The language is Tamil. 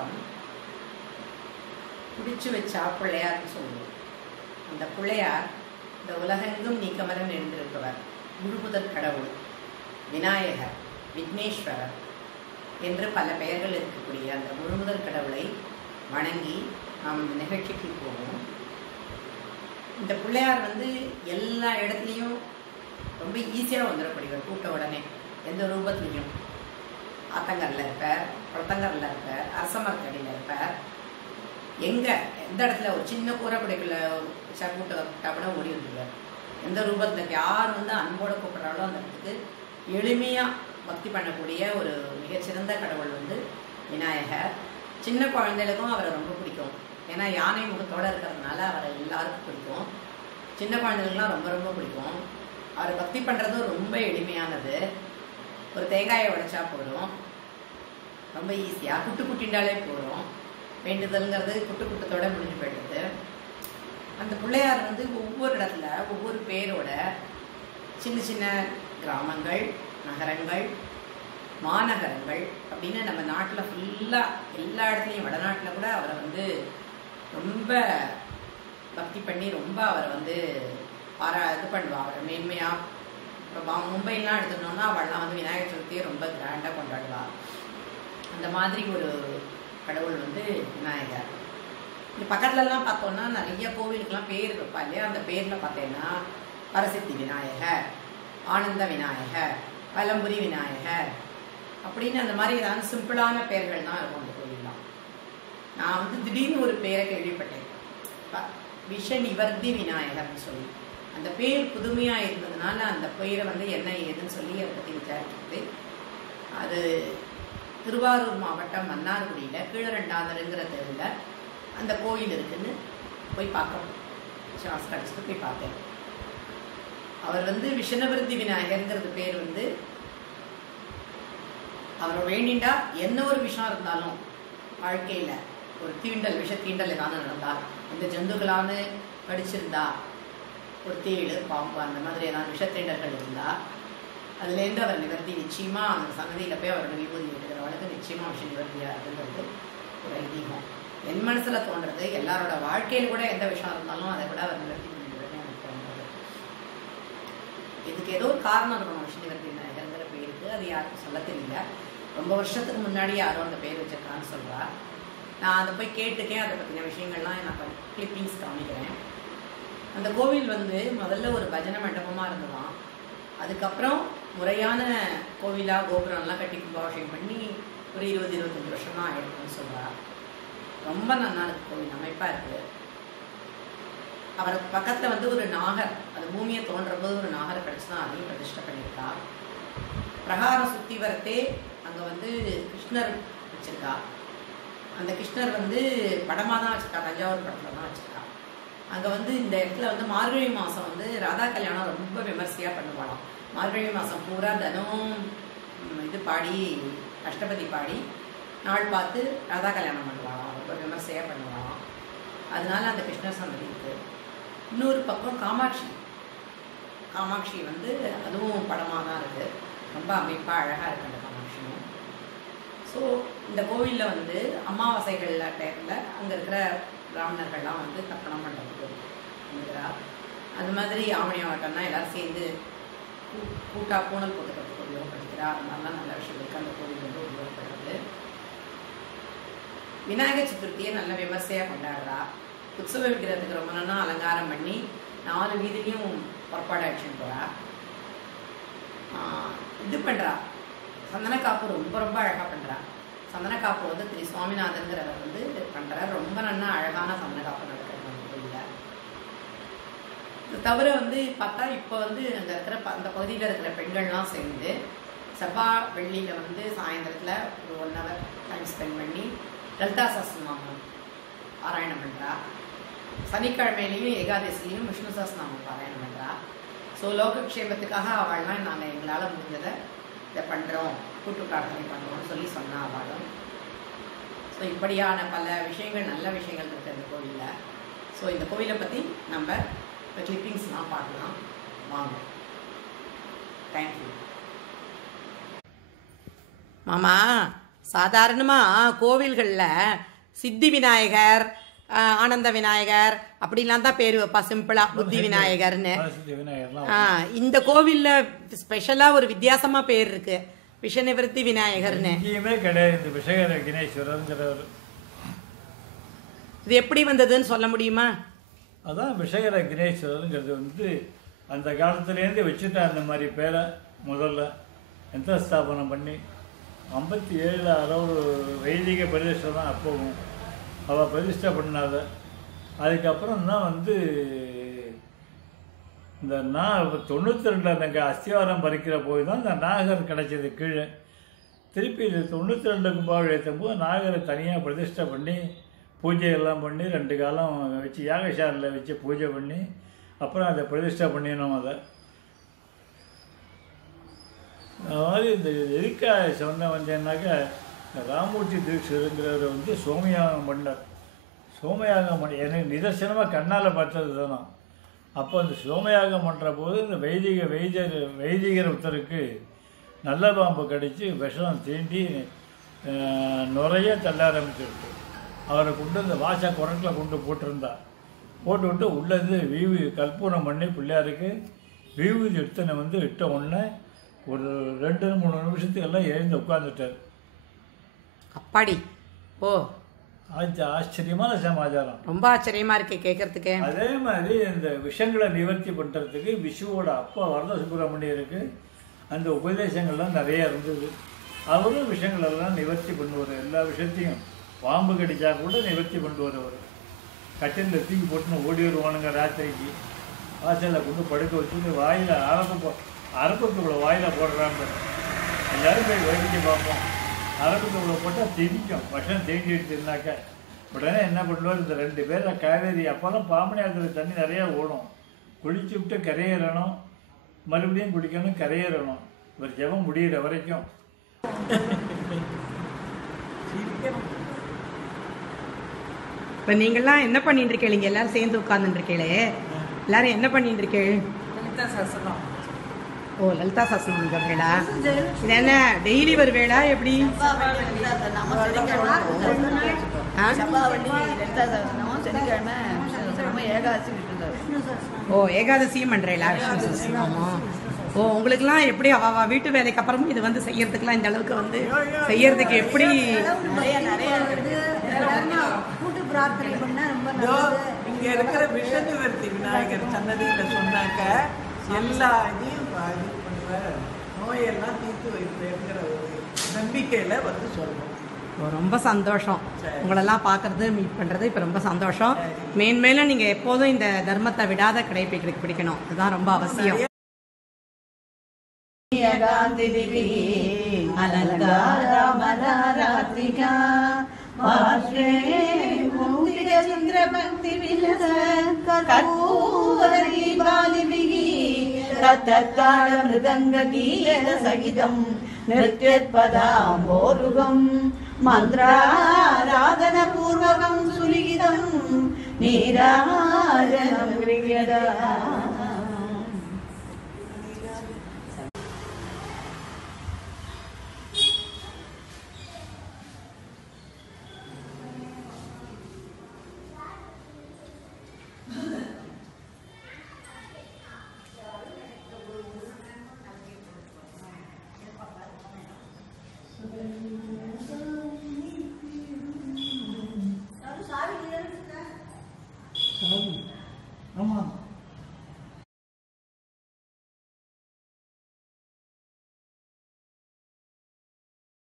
வணக்கம். பிடிச்சு வச்சா பிள்ளையார்னு சொல்லுவோம். அந்த பிள்ளையார் இந்த உலகெங்கும் நீக்கமர நிறைந்திருப்பவர், முழுமுதற் கடவுள், விநாயகர், விக்னேஸ்வரர் என்று பல பெயர்கள் இருக்கக்கூடிய அந்த முழுமுதற் கடவுளை வணங்கி நாம் இந்த நிகழ்ச்சிக்கு போவோம். இந்த பிள்ளையார் எல்லா இடத்துலையும் ரொம்ப ஈஸியாக வந்துடக்கூடியவர். கூட்ட உடனே எந்த ரூபத்துலையும் ஆத்தங்கரில் இருப்பார், குளத்தங்கரில் இருப்பார், அரசமரத்தடியில் இருப்பார். எந்த இடத்துல ஒரு சின்ன கூரைப்படைக்குள்ள கூட்ட கூட ஓடி வந்துடுவார். எந்த ரூபத்தில் யார் அன்போடு கூப்பிட்றாலோ அந்த இடத்துக்கு எளிமையாக பக்தி பண்ணக்கூடிய ஒரு மிகச்சிறந்த கடவுள் விநாயகர். சின்ன குழந்தைகளுக்கும் அவரை ரொம்ப பிடிக்கும். ஏன்னா யானை முகத்தோடு இருக்கிறதுனால அவரை எல்லாருக்கும் பிடிக்கும். சின்ன குழந்தைகளுக்குலாம் ரொம்ப ரொம்ப பிடிக்கும். அவர் பக்தி பண்ணுறதும் ரொம்ப எளிமையானது. ஒரு தேங்காயை உடைச்சா போதும், ரொம்ப ஈஸியாக குட்டு குட்டின்றாலே போதும். வேண்டுதல்ங்கிறது குட்டு குட்டத்தோட முடிஞ்சு போயிடுது. அந்த பிள்ளையார் ஒவ்வொரு இடத்துல ஒவ்வொரு பேரோட சின்ன சின்ன கிராமங்கள், நகரங்கள், மாநகரங்கள் அப்படின்னு நம்ம நாட்டில் ஃபுல்லாக எல்லா இடத்துலையும், வடநாட்டில் கூட அவரை ரொம்ப பக்தி பண்ணி ரொம்ப அவரை இது பண்ணுவாள். அவரை மேன்மையாக இப்போ மும்பைலாம் எடுத்துட்டோம்னா அவள்லாம் விநாயகர் சதுர்த்தியை ரொம்ப கிராண்டாக கொண்டாடுவாள். அந்த மாதிரி ஒரு கடவுள் விநாயகர். இந்த பக்கத்துலலாம் பார்த்தோன்னா நிறைய கோவிலுக்கெல்லாம் பேர் இருப்பா இல்லையா? அந்த பேரில் பார்த்தேன்னா பரசித்தி விநாயகர், ஆனந்த விநாயகர், பலம்புரி விநாயகர் அப்படின்னு அந்த மாதிரி ஏதாவது சிம்பிளான பேர்கள் தான் இருக்கும் அந்த கோவில்லாம். நான் திடீர்னு ஒரு பேரை கேள்விப்பட்டேன், விஷ நிவர்த்தி விநாயகர்னு சொல்லி. அந்த பேர் புதுமையாக இருந்ததுனால அந்த பேரை என்ன ஏதுன்னு சொல்லி அதை பற்றி விசாரிச்சுட்டு, அது திருவாரூர் மாவட்டம் மன்னார்குடியில் கீழரண்டாந்தருங்கிற தெருவில் அந்த கோயில் இருக்குன்னு போய் பார்க்க சான்ஸ் கிடச்சிட்டு போய் பார்த்தேன். அவர் விஷணவிருத்தி விநாயகருங்கிறது பேர் அவரை வேண்டிண்டா என்ன ஒரு விஷயம் இருந்தாலும் வாழ்க்கையில் ஒரு தீண்டல், விஷ தீண்டல் ஏதாவது நடந்தால், இந்த ஜந்துக்களான கடிச்சிருந்தா, ஒரு தேடு, பாம்பு அந்த மாதிரி ஏதாவது விஷத்தீண்டர்கள் இருந்தால் அதுலேருந்து அவர் நிவர்த்தி நிச்சயமாக அந்த சன்னதியில் போய் அவரோட விபூதி எடுக்கிறவளுக்கு நிச்சயமாக விஷ நிவர்த்தியாக இருக்குங்கிறது ஒரு ஐதீகம். என் மனசில் தோன்றது, எல்லாரோட வாழ்க்கையில் கூட எந்த விஷயம் இருந்தாலும் அதை கூட அவர் நிவர்த்தி பண்ணிடுறதுன்னு எனக்கு தோன்றது. இதுக்கு ஏதோ ஒரு காரணம் இருக்கணும் விஷ நிவர்த்தி விநாயகருங்கிற பேருக்கு. அது யாருக்கும் சொல்ல தெரியல. ரொம்ப வருஷத்துக்கு முன்னாடி யாரும் அந்த பேர் வச்சிருக்கான்னு சொல்கிறா. நான் அதை போய் கேட்டுக்கேன். அதை பற்றின விஷயங்கள்லாம் நான் கிளிப்பிங்ஸ் காமிக்கிறேன். அந்த கோவில் முதல்ல ஒரு பஜனை மண்டபமாக இருந்ததாம். அதுக்கப்புறம் முறையான கோவிலாக கோபுரம்லாம் கட்டி கும்பாபிஷேகம் பண்ணி ஒரு 20-25 வருஷம் தான் ஆகிருக்குன்னு சொல்கிறா. ரொம்ப நல்லா இருக்கு கோவில், அமைப்பாக இருக்குது. அவருக்கு பக்கத்தில் ஒரு நாகர், அது பூமியை தோன்ற போது ஒரு நாகர் கிடச்சி தான் அதையும் பிரதிஷ்டை பண்ணியிருக்கா. பிரகாரம் சுற்றி வரத்தே அங்கே கிருஷ்ணர் வச்சுருக்கா. அந்த கிருஷ்ணர் படமாக தான் வச்சுருக்கா, தஞ்சாவூர் படத்தில் தான் வச்சுருக்கா. அங்கே இந்த இடத்துல மார்கழி மாதம் ராதா கல்யாணம் ரொம்ப விமர்சையாக பண்ணுவாளாம். மார்கழி மாதம் பூரா தினம் இது பாடி, அஷ்டபதி பாடி நாள் பார்த்து ராதா கல்யாணம் பண்ணுவாளாம். ரொம்ப விமர்சையாக பண்ணுவாளாம். அதனால அந்த கிருஷ்ணர் சன்னதி இருக்குது. இன்னொரு பக்கம் காமாட்சி அதுவும் படமாக தான் இருக்குது. ரொம்ப அமைப்பாக அழகாக இருக்குது அந்த காமாட்சியும். ஸோ இந்த கோவிலில் அமாவாசைகள் டைமில் அங்கே இருக்கிற பிராமணர்கள்லாம் தர்ப்பணம் பண்ணுறதுக்கு வந்துக்கிறார். அது மாதிரி ஆவணி ஆட்டம்னா எல்லோரும் சேர்ந்து கூட்டாக பூனல் போட்டுக்கிறதுக்கு உபயோகப்படுத்துகிறார். அது மாதிரிலாம் நல்ல விஷயங்களுக்கு அந்த கோவில் உபயோகப்படுறது. விநாயகர் சதுர்த்தியை நல்ல விமர்சையாக கொண்டாடுறா. உற்சவ விக்கிரகத்துக்கு ரொம்ப நாள் அலங்காரம் பண்ணி 4 வீதிலையும் புறப்பாடு அடிச்சுட்டு போகிறா. இது பண்ணுறா, சந்தனக்காப்பு ரொம்ப ரொம்ப அழகாக பண்ணுறா. சந்தனக்காப்பு திரு சுவாமிநாதன்கிறவர் பண்ணுறார். ரொம்ப நல்லா அழகான சந்தனக்காப்பு நடக்கிறது அந்த கோயிலில். இது தவிர பார்த்தா இப்போ அங்கே இருக்கிற அந்த பகுதியில் இருக்கிற பெண்கள்லாம் சேர்ந்து செவ்வாய் வெள்ளியில் சாயந்தரத்தில் ஒரு 1 hour டைம் ஸ்பெண்ட் பண்ணி லலிதா சஹஸ்ரநாமம் பாராயணம் பண்ணுறா. சனிக்கிழமையிலையும் ஏகாதசிலையும் விஷ்ணு சஹஸ்ரநாமம் பாராயணம் பண்ணுறா. ஸோ லோகக்ஷேமத்துக்காக அவள்லாம் நாங்கள் எங்களால் முடிஞ்சதை இதை பண்ணுறோம், கூட்டு பிரார்த்தனை பண்ணுறோம்னு சொல்லி அவளும். ஸோ இப்படியான பல விஷயங்கள், நல்ல விஷயங்கள் இருக்குது இந்த கோவிலில். ஸோ இந்த கோவிலை பற்றி நம்ம இப்போ கிளிப்பிங்ஸ்லாம் பார்க்கலாம் வாங்க. தேங்க்யூ. மாமா, சாதாரணமாக கோவில்களில் சித்தி விநாயகர், ஆனந்த விநாயகர் அப்படிலாம் தான் பேர் வைப்பா, சிம்பிளா புத்தி விநாயகர்னு. இந்த கோவிலில் ஸ்பெஷலாக ஒரு வித்தியாசமாக பேர் இருக்கு, விஷநிவர்த்தி விநாயகர்னு. கிடையாது விஷயர விக்னேஸ்வரர். இது எப்படி வந்ததுன்னு சொல்ல முடியுமா? அதான் விஷயர விக்னேஸ்வரருங்கிறது வந்து அந்த காலத்துலேருந்து வச்சுட்டா அந்த மாதிரி பேரை முதல்ல யந்திர ஸ்தாபனம் பண்ணி 57 60 வைதிக பிரதிஷ்டை தான் அப்போவும் அவள் பிரதிஷ்டை பண்ணாத. அதுக்கப்புறம் தான் வந்து இந்த 92 அந்த அஸ்திவாரம் பறிக்கிற போய் தான் இந்த நாகர் கிடைச்சது கீழே. திருப்பி 92 கும்பாவில் ஏற்றும் போது நாகரை தனியாக பிரதிஷ்டை பண்ணி பூஜையெல்லாம் பண்ணி 2 காலம் வச்சு யாகசாலையில் வச்சு பூஜை பண்ணி அப்புறம் அதை பிரதிஷ்டை பண்ணினோம். அதை மாதிரி இந்த எதுக்காக சொன்ன வந்தேன்னாக்கா, ராமூர்த்தி தீட்சிதருங்கிறவர் வந்து சோமயாகம் பண்ணார். சோமயாகம் பண்ண எனக்கு நிதர்சனமாக கண்ணால் பார்த்தது தானே. அப்போ அந்த சோமயாகம் பண்ணுற போது இந்த வைதிகர் ஒருத்தருக்கு நல்ல பாம்பு கடித்து விஷம் தீண்டி நுறைய தள்ள ஆரம்பிச்சிருக்கு. அவரை கொண்டு இந்த வாச குரட்டில் கொண்டு போட்டிருந்தா. போட்டுவிட்டு உள்ளேருந்து கற்பூரம் பண்ணி பிள்ளையாருக்கு வீவுதி எடுத்தனை வந்து இட்ட உடனே ஒரு 2-3 நிமிஷத்துக்கு எல்லாம் எழுந்து உட்காந்துட்டார். அப்பாடி! ஓ, ஆச்சரியமான சமாச்சாரம். ரொம்ப ஆச்சரியமா இருக்கு கேட்கறதுக்கு. அதே மாதிரி இந்த விஷயங்களை நிவர்த்தி பண்ணுறதுக்கு விஷ்ணுவோட அப்பா வரத சுப்பிரமணியருக்கு அந்த உபதேசங்கள்லாம் நிறையா இருந்தது. அவரும் விஷயங்களெல்லாம் நிவர்த்தி பண்ணுவார். எல்லா விஷயத்தையும் பாம்பு கடிச்சா கூட நிவர்த்தி பண்ணுவார். அவர் கட்டிலில் தூக்கி போட்டுன்னு ஓடி வருவானுங்க. ராத்திரிக்கு வாசலில் கொண்டு படுக்க வச்சுட்டு வாயில் அரப்புக்குள்ள வாயில் போடுறாங்க. எல்லோரும் போய் வேடிக்கை பார்ப்போம். அரப்புக்குள்ள போட்டால் திணிக்கும், விஷம் தேங்கிடுச்சுனாக்கா உடனே என்ன பண்ணுவார், இந்த 2 பேரை காவேரி அப்போல்லாம் பாம்பனை ஆற்றுல தண்ணி நிறையா ஓடும். குளிச்சு விட்டு கரையேறணும், மறுபடியும் குடிக்கணும், கரையேறணும். ஒரு ஜபம் முடிகிற வரைக்கும். இப்போ நீங்கள்லாம் என்ன பண்ணிட்டு இருக்கீங்க? எல்லாரும் சேர்ந்து உட்கார்ந்துட்டு இருக்கீங்களே, எல்லாரும் என்ன பண்ணிட்டு இருக்கீங்க? லலிதா சாஸ்திரம். ஓ, லலிதா சாஸ்திரம் வேளா. இது என்ன டெய்லி ஒரு வேளா எப்படி? ஓ, ஏகாதசியும் பண்றீங்களா? விஷ்ணு சஹஸ்ரநாமோ. ஓ, உங்களுக்குலாம் எப்படி அவ வீட்டு வேலைக்கு அப்புறமும் இது வந்து செய்யறதுக்குலாம் இந்த அளவுக்கு வந்து செய்யறதுக்கு எப்படி? கூட்டு பிரார்த்தனை பண்ணா ரொம்ப இங்க இருக்கிற விஷநிவர்த்தி விநாயகர் சன்னதியில சொன்னாக்க எல்லா இதையும் நோயெல்லாம் தீர்த்து வைப்பேங்கிற ஒரு நம்பிக்கையில வந்து சொல்றோம். ரொம்ப சந்தோஷம் உங்களெல்லாம் பார்க்கறது, மீட் பண்ணுறது. இப்போ ரொம்ப சந்தோஷம். மேன்மேலும் நீங்கள் எப்போதும் இந்த தர்மத்தை விடாத பிடிக்கணும். அதுதான் ரொம்ப அவசியம். சகிதம் நிருத்யத்பதாம்போருகம் மந்திராராதன பூர்வகம் சுலிகிதம் நீராஜனம் கிரியதா. ஆமாம்.